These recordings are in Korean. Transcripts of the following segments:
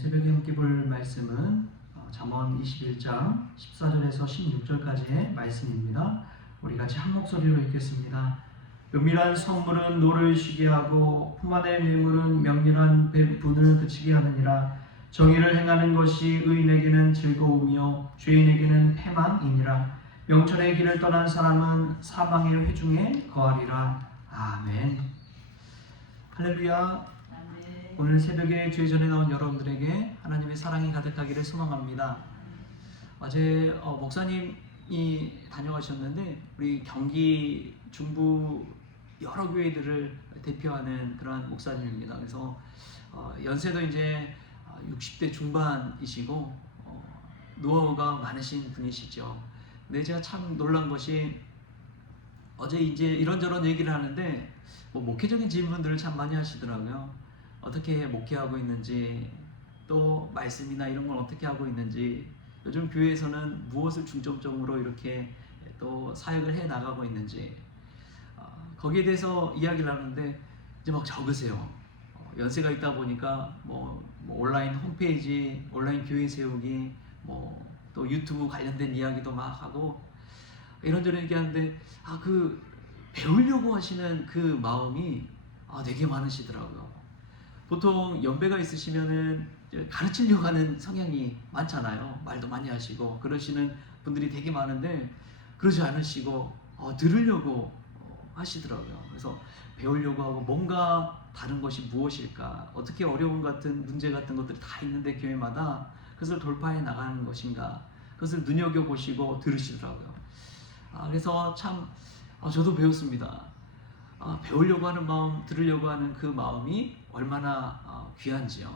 새벽에 함께 볼 말씀은 잠언 21장 14절에서 16절까지의 말씀입니다. 우리 같이 한 목소리로 읽겠습니다. 은밀한 선물은 노를 쉬게 하고 품 안의 뇌물은 명렬한 분을 그치게 하느니라. 정의를 행하는 것이 의인에게는 즐거움이요 죄인에게는 패망이니라. 명철의 길을 떠난 사람은 사망의 회중에 거하리라. 아멘. 할렐루야. 오늘 새벽에 주의 전에 나온 여러분들에게 하나님의 사랑이 가득하기를 소망합니다. 어제 목사님이 다녀가셨는데 우리 경기 중부 여러 교회들을 대표하는 그런 목사님입니다. 그래서 연세도 이제 60대 중반이시고 노하우가 많으신 분이시죠. 근데 제가 참 놀란 것이 어제 이제 이런저런 얘기를 하는데 목회적인 질문들을 참 많이 하시더라고요. 어떻게 목회하고 있는지, 또 말씀이나 이런 걸 어떻게 하고 있는지, 요즘 교회에서는 무엇을 중점적으로 이렇게 또 사역을 해 나가고 있는지, 거기에 대해서 이야기를 하는데 이제 막 적으세요. 연세가 있다 보니까 뭐 온라인 홈페이지, 온라인 교회 세우기, 또 유튜브 관련된 이야기도 막 하고 이런저런 얘기하는데 그 배우려고 하시는 그 마음이 되게 많으시더라고요. 보통 연배가 있으시면은 가르치려고 하는 성향이 많잖아요. 말도 많이 하시고 그러시는 분들이 되게 많은데 그러지 않으시고 들으려고 하시더라고요. 그래서 배우려고 하고 뭔가 다른 것이 무엇일까, 어떻게 어려움 같은 문제 같은 것들이 다 있는데 교회마다 그것을 돌파해 나가는 것인가, 그것을 눈여겨보시고 들으시더라고요. 그래서 참 저도 배웠습니다. 배우려고 하는 마음, 들으려고 하는 그 마음이 얼마나 귀한지요.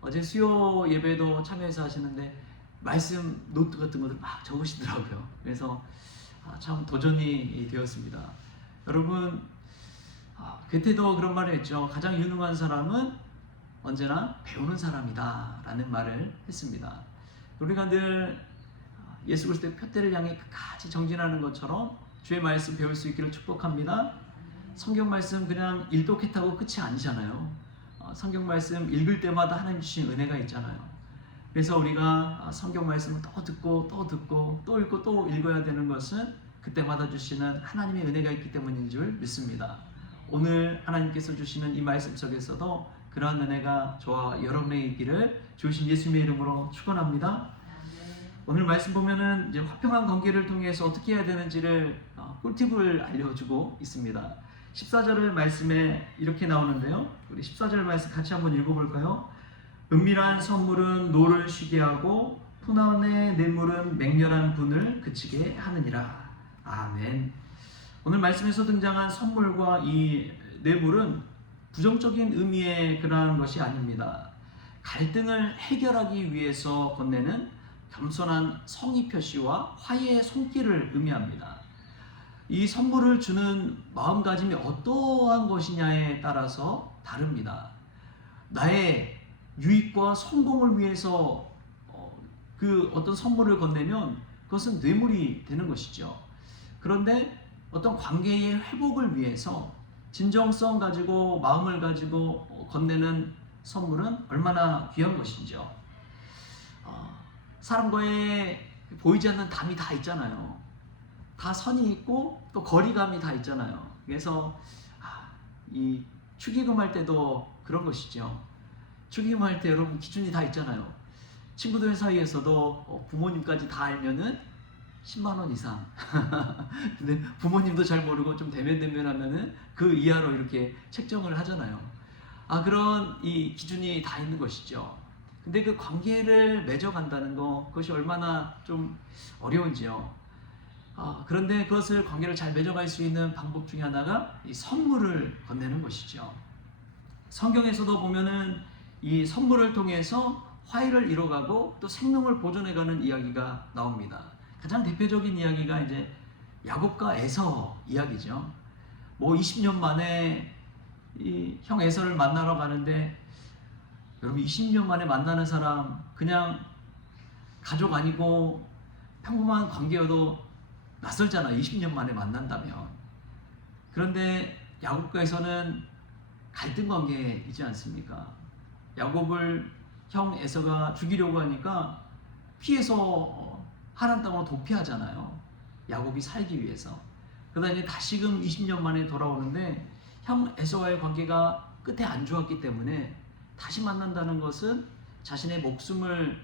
어제 수요 예배도 참여해서 하시는데 말씀 노트 같은 것들 막 적으시더라고요. 그래서 참 도전이 되었습니다. 여러분, 괴테도 그런 말을 했죠. 가장 유능한 사람은 언제나 배우는 사람이다 라는 말을 했습니다. 우리가 늘 예수 그리스도의 표대를 향해 끝까지 정진하는 것처럼 주의 말씀 배울 수 있기를 축복합니다. 성경 말씀 그냥 일독했다고 끝이 아니잖아요. 성경 말씀 읽을 때마다 하나님 주신 은혜가 있잖아요. 그래서 우리가 성경 말씀을 또 듣고 또 듣고 또 읽고 또 읽어야 되는 것은 그때마다 주시는 하나님의 은혜가 있기 때문인 줄 믿습니다. 오늘 하나님께서 주시는 이 말씀 속에서도 그러한 은혜가 저와 여러분에게 있기를 주신 예수님의 이름으로 축원합니다. 오늘 말씀 보면은 이제 화평한 관계를 통해서 어떻게 해야 되는지를 꿀팁을 알려주고 있습니다. 14절 말씀에 이렇게 나오는데요. 우리 14절 말씀 같이 한번 읽어볼까요? 은밀한 선물은 노를 쉬게 하고 품 안의 뇌물은 맹렬한 분을 그치게 하느니라. 아멘. 오늘 말씀에서 등장한 선물과 이 뇌물은 부정적인 의미의 그러한 것이 아닙니다. 갈등을 해결하기 위해서 건네는 겸손한 성의 표시와 화해의 손길을 의미합니다. 이 선물을 주는 마음가짐이 어떠한 것이냐에 따라서 다릅니다. 나의 유익과 성공을 위해서 그 어떤 선물을 건네면 그것은 뇌물이 되는 것이죠. 그런데 어떤 관계의 회복을 위해서 진정성 가지고 마음을 가지고 건네는 선물은 얼마나 귀한 것이죠. 사람과의 보이지 않는 담이 다 있잖아요. 다 선이 있고 또 거리감이 다 있잖아요. 그래서 이 축의금할 때도 그런 것이죠. 축의금할 때 여러분 기준이 다 있잖아요. 친구들 사이에서도 부모님까지 다 알면은 10만 원 이상. 근데 부모님도 잘 모르고 좀 대면하면은 그 이하로 이렇게 책정을 하잖아요. 그런 이 기준이 다 있는 것이죠. 근데 그 관계를 맺어간다는 거, 그것이 얼마나 좀 어려운지요. 그런데 그것을 관계를 잘 맺어갈 수 있는 방법 중에 하나가 이 선물을 건네는 것이죠. 성경에서도 보면은 이 선물을 통해서 화해를 이뤄가고 또 생명을 보존해가는 이야기가 나옵니다. 가장 대표적인 이야기가 이제 야곱과 에서 이야기죠. 20년 만에 이 형 에서를 만나러 가는데, 여러분 20년 만에 만나는 사람 그냥 가족 아니고 평범한 관계여도 낯설잖아. 20년 만에 만난다면. 그런데 야곱과 에서는 갈등 관계이지 않습니까? 야곱을 형 에서가 죽이려고 하니까 피해서 하란 땅으로 도피하잖아요. 야곱이 살기 위해서. 그러다 이제 다시금 20년 만에 돌아오는데 형 에서와의 관계가 끝에 안 좋았기 때문에 다시 만난다는 것은 자신의 목숨을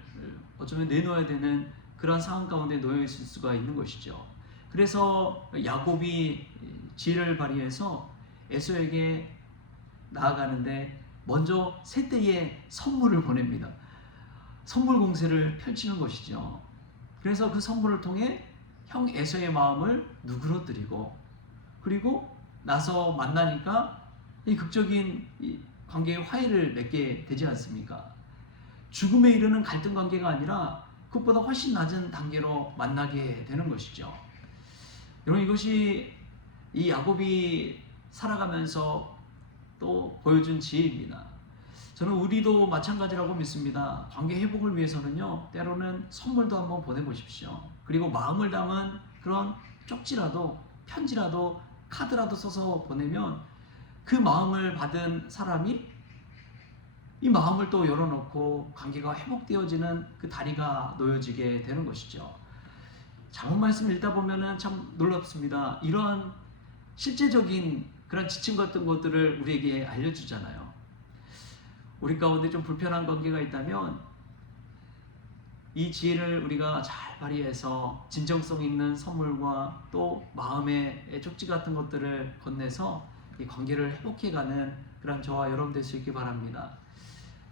어쩌면 내놓아야 되는 그런 상황 가운데 놓여 있을 수가 있는 것이죠. 그래서 야곱이 지혜를 발휘해서 에서에게 나아가는데 먼저 세대의 선물을 보냅니다. 선물 공세를 펼치는 것이죠. 그래서 그 선물을 통해 형 에서의 마음을 누그러뜨리고, 그리고 나서 만나니까 이 극적인 관계의 화해를 맺게 되지 않습니까? 죽음에 이르는 갈등 관계가 아니라 그것보다 훨씬 낮은 단계로 만나게 되는 것이죠. 여러분, 이것이 이 야곱이 살아가면서 또 보여준 지혜입니다. 저는 우리도 마찬가지라고 믿습니다. 관계 회복을 위해서는요, 때로는 선물도 한번 보내보십시오. 그리고 마음을 담은 그런 쪽지라도, 편지라도, 카드라도 써서 보내면 그 마음을 받은 사람이 이 마음을 또 열어놓고 관계가 회복되어지는 그 다리가 놓여지게 되는 것이죠. 잠언 말씀 읽다 보면은 참 놀랍습니다. 이러한 실제적인 그런 지침 같은 것들을 우리에게 알려주잖아요. 우리 가운데 좀 불편한 관계가 있다면 이 지혜를 우리가 잘 발휘해서 진정성 있는 선물과 또 마음의 쪽지 같은 것들을 건네서 이 관계를 회복해가는 그런 저와 여러분 될 수 있기 바랍니다.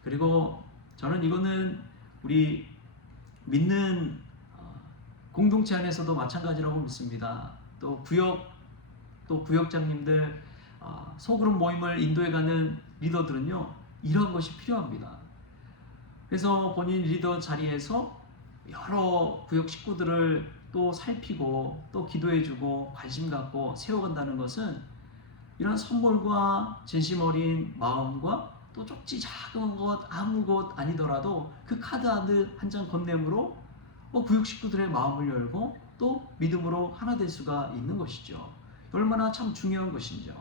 그리고 저는 이거는 우리 믿는 공동체 안에서도 마찬가지라고 믿습니다. 또 구역장님들, 소그룹 모임을 인도해가는 리더들은요, 이런 것이 필요합니다. 그래서 본인 리더 자리에서 여러 구역 식구들을 또 살피고 또 기도해주고 관심 갖고 세워간다는 것은 이런 선물과 진심 어린 마음과 또 쪽지 작은 것 아무 것 아니더라도 그 카드 한 장 건네므로 구역 식구들의 마음을 열고 또 믿음으로 하나 될 수가 있는 것이죠. 얼마나 참 중요한 것인지요.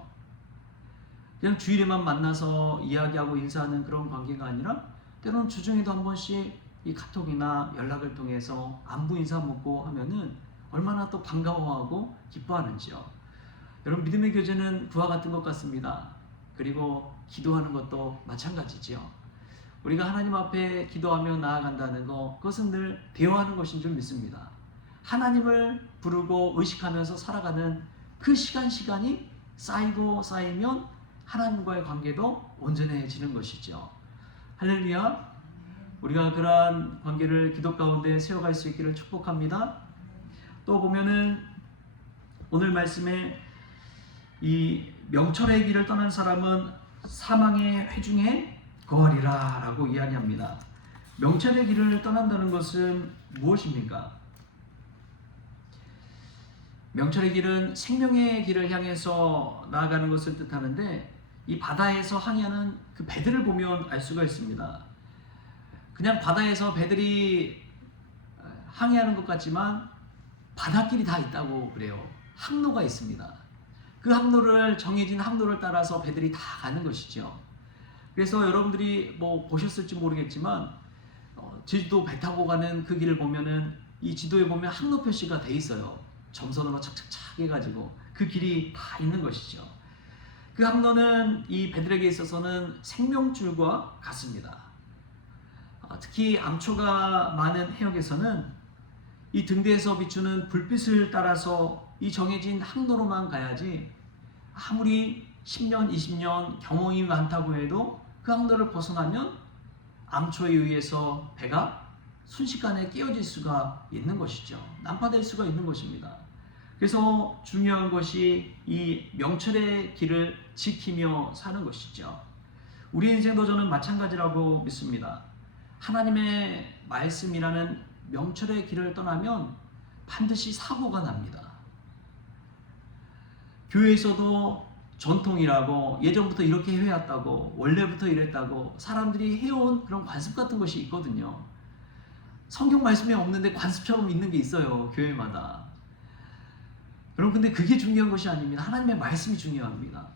그냥 주일에만 만나서 이야기하고 인사하는 그런 관계가 아니라 때로는 주중에도 한 번씩 이 카톡이나 연락을 통해서 안부 인사 묻고 하면은 얼마나 또 반가워하고 기뻐하는지요. 여러분, 믿음의 교제는 그와 같은 것 같습니다. 그리고 기도하는 것도 마찬가지지요. 우리가 하나님 앞에 기도하며 나아간다는 것, 그것은 늘 대화하는 것인 줄 믿습니다. 하나님을 부르고 의식하면서 살아가는 그 시간이 쌓이고 쌓이면 하나님과의 관계도 온전해지는 것이죠. 할렐루야. 우리가 그러한 관계를 기도 가운데 세워갈 수 있기를 축복합니다. 또 보면은 오늘 말씀에 이 명철의 길을 떠난 사람은 사망의 회중에 거하리라 라고 이야기합니다. 명철의 길을 떠난다는 것은 무엇입니까? 명철의 길은 생명의 길을 향해서 나아가는 것을 뜻하는데, 이 바다에서 항해하는 그 배들을 보면 알 수가 있습니다. 그냥 바다에서 배들이 항해하는 것 같지만 바닷길이 다 있다고 그래요. 항로가 있습니다. 그 항로를, 정해진 항로를 따라서 배들이 다 가는 것이죠. 그래서 여러분들이 보셨을지 모르겠지만 제주도 배 타고 가는 그 길을 보면은 이 지도에 보면 항로 표시가 돼 있어요. 점선으로 착착착 해가지고 그 길이 다 있는 것이죠. 그 항로는 이 배들에게 있어서는 생명줄과 같습니다. 특히 암초가 많은 해역에서는 이 등대에서 비추는 불빛을 따라서 이 정해진 항로로만 가야지, 아무리 10년, 20년 경험이 많다고 해도 그 항로를 벗어나면 암초에 의해서 배가 순식간에 깨어질 수가 있는 것이죠. 난파될 수가 있는 것입니다. 그래서 중요한 것이 이 명철의 길을 지키며 사는 것이죠. 우리 인생도 저는 마찬가지라고 믿습니다. 하나님의 말씀이라는 명철의 길을 떠나면 반드시 사고가 납니다. 교회에서도 전통이라고, 예전부터 이렇게 해왔다고, 원래부터 이랬다고 사람들이 해온 그런 관습 같은 것이 있거든요. 성경 말씀에 없는데 관습처럼 있는 게 있어요, 교회마다. 여러분, 근데 그게 중요한 것이 아닙니다. 하나님의 말씀이 중요합니다.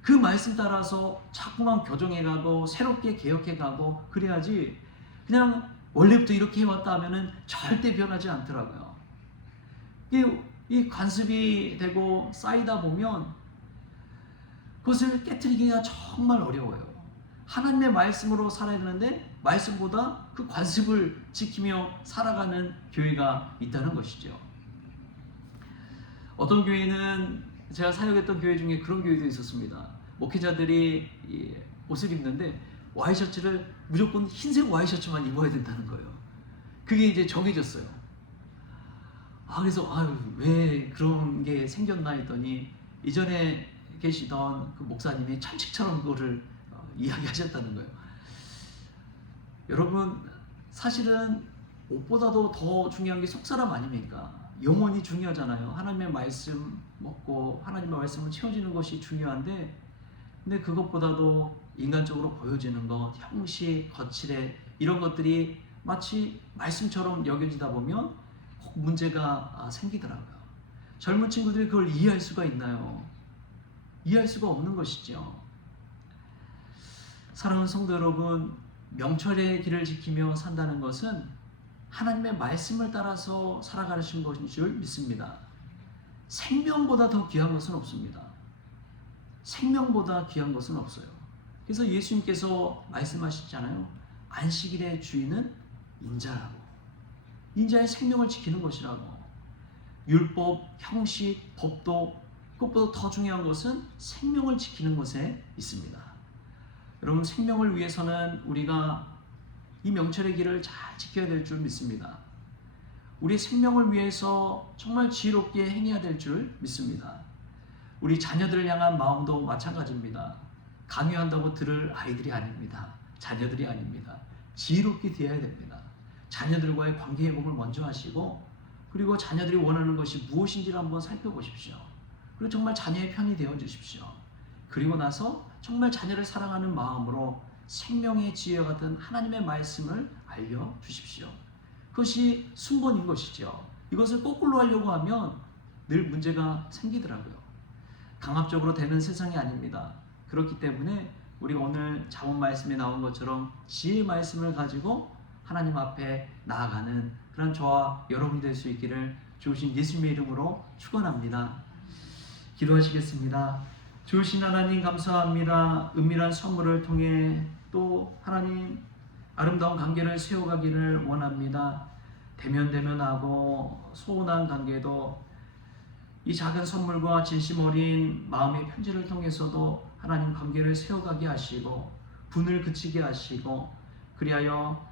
그 말씀 따라서 자꾸만 교정해가고 새롭게 개혁해가고 그래야지 그냥 원래부터 이렇게 해왔다 하면은 절대 변하지 않더라고요. 이 관습이 되고 쌓이다 보면 그것을 깨트리기가 정말 어려워요. 하나님의 말씀으로 살아야 되는데 말씀보다 그 관습을 지키며 살아가는 교회가 있다는 것이죠. 어떤 교회는 제가 사역했던 교회 중에 그런 교회도 있었습니다. 목회자들이 옷을 입는데 와이셔츠를 무조건 흰색 와이셔츠만 입어야 된다는 거예요. 그게 이제 정해졌어요. 그래서 왜 그런 게 생겼나 했더니 이전에 계시던 그 목사님이 천칙처럼 그거를 이야기하셨다는 거예요. 여러분, 사실은 옷보다도 더 중요한 게 속사람 아닙니까? 영혼이 중요하잖아요. 하나님의 말씀 먹고 하나님의 말씀을 채워지는 것이 중요한데, 근데 그것보다도 인간적으로 보여지는 것, 형식, 거칠애 이런 것들이 마치 말씀처럼 여겨지다 보면 혹 문제가 생기더라고요. 젊은 친구들이 그걸 이해할 수가 있나요? 이해할 수가 없는 것이죠. 사랑하는 성도 여러분, 명철의 길을 지키며 산다는 것은 하나님의 말씀을 따라서 살아가신 것인 줄 믿습니다. 생명보다 더 귀한 것은 없습니다. 생명보다 귀한 것은 없어요. 그래서 예수님께서 말씀하셨잖아요. 안식일의 주인은 인자라고. 인자의 생명을 지키는 것이라고. 율법, 형식, 법도 그것보다 더 중요한 것은 생명을 지키는 것에 있습니다. 여러분, 생명을 위해서는 우리가 이 명철의 길을 잘 지켜야 될 줄 믿습니다. 우리 생명을 위해서 정말 지혜롭게 행해야 될 줄 믿습니다. 우리 자녀들을 향한 마음도 마찬가지입니다. 강요한다고 들을 아이들이 아닙니다. 자녀들이 아닙니다. 지혜롭게 대해야 됩니다. 자녀들과의 관계 회복을 먼저 하시고, 그리고 자녀들이 원하는 것이 무엇인지를 한번 살펴보십시오. 그리고 정말 자녀의 편이 되어 주십시오. 그리고 나서 정말 자녀를 사랑하는 마음으로 생명의 지혜와 같은 하나님의 말씀을 알려주십시오. 그것이 순번인 것이죠. 이것을 거꾸로 하려고 하면 늘 문제가 생기더라고요. 강압적으로 되는 세상이 아닙니다. 그렇기 때문에 우리가 오늘 잠언 말씀에 나온 것처럼 지혜의 말씀을 가지고 하나님 앞에 나아가는 그런 저와 여러분이 될 수 있기를 주신 예수님의 이름으로 축원합니다. 기도하시겠습니다. 주신 하나님 감사합니다. 은밀한 선물을 통해 또 하나님 아름다운 관계를 세워가기를 원합니다. 대면대면하고 소원한 관계도 이 작은 선물과 진심 어린 마음의 편지를 통해서도 하나님 관계를 세워가게 하시고 분을 그치게 하시고, 그리하여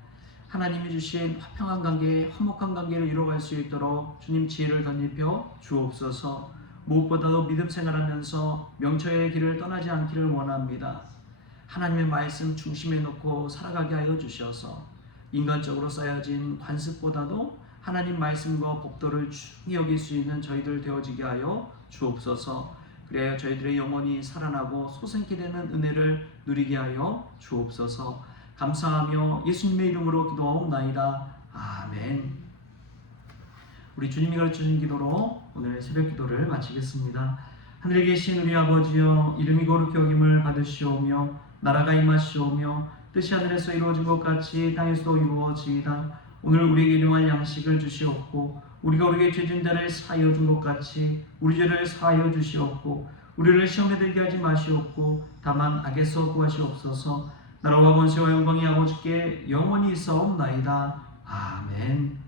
하나님이 주신 화평한 관계, 화목한 관계를 이루어갈 수 있도록 주님 지혜를 덧입혀 주옵소서. 무엇보다도 믿음 생활하면서 명철의 길을 떠나지 않기를 원합니다. 하나님의 말씀 중심에 놓고 살아가게 하여 주셔서 인간적으로 쌓여진 관습보다도 하나님 말씀과 법도를 중히 여길 수 있는 저희들 되어지게 하여 주옵소서. 그래야 저희들의 영혼이 살아나고 솟아나게 되는 은혜를 누리게 하여 주옵소서. 감사하며 예수님의 이름으로 기도하옵나이다. 아멘. 우리 주님이 가르쳐주신 기도로 오늘 새벽 기도를 마치겠습니다. 하늘에 계신 우리 아버지여, 이름이 거룩히 여김을 받으시오며 나라가 임하시오며 뜻이 하늘에서 이루어진 것 같이 땅에서도 이루어지이다. 오늘 우리에게 일용할 양식을 주시옵고, 우리가 우리에게 죄진 자를 사하여 준 것 같이 우리 죄를 사하여 주시옵고, 우리를 시험에 들게 하지 마시옵고 다만 악에서 구하시옵소서. 나라와 권세와 영광이 아버지께 영원히 있사옵나이다. 아멘.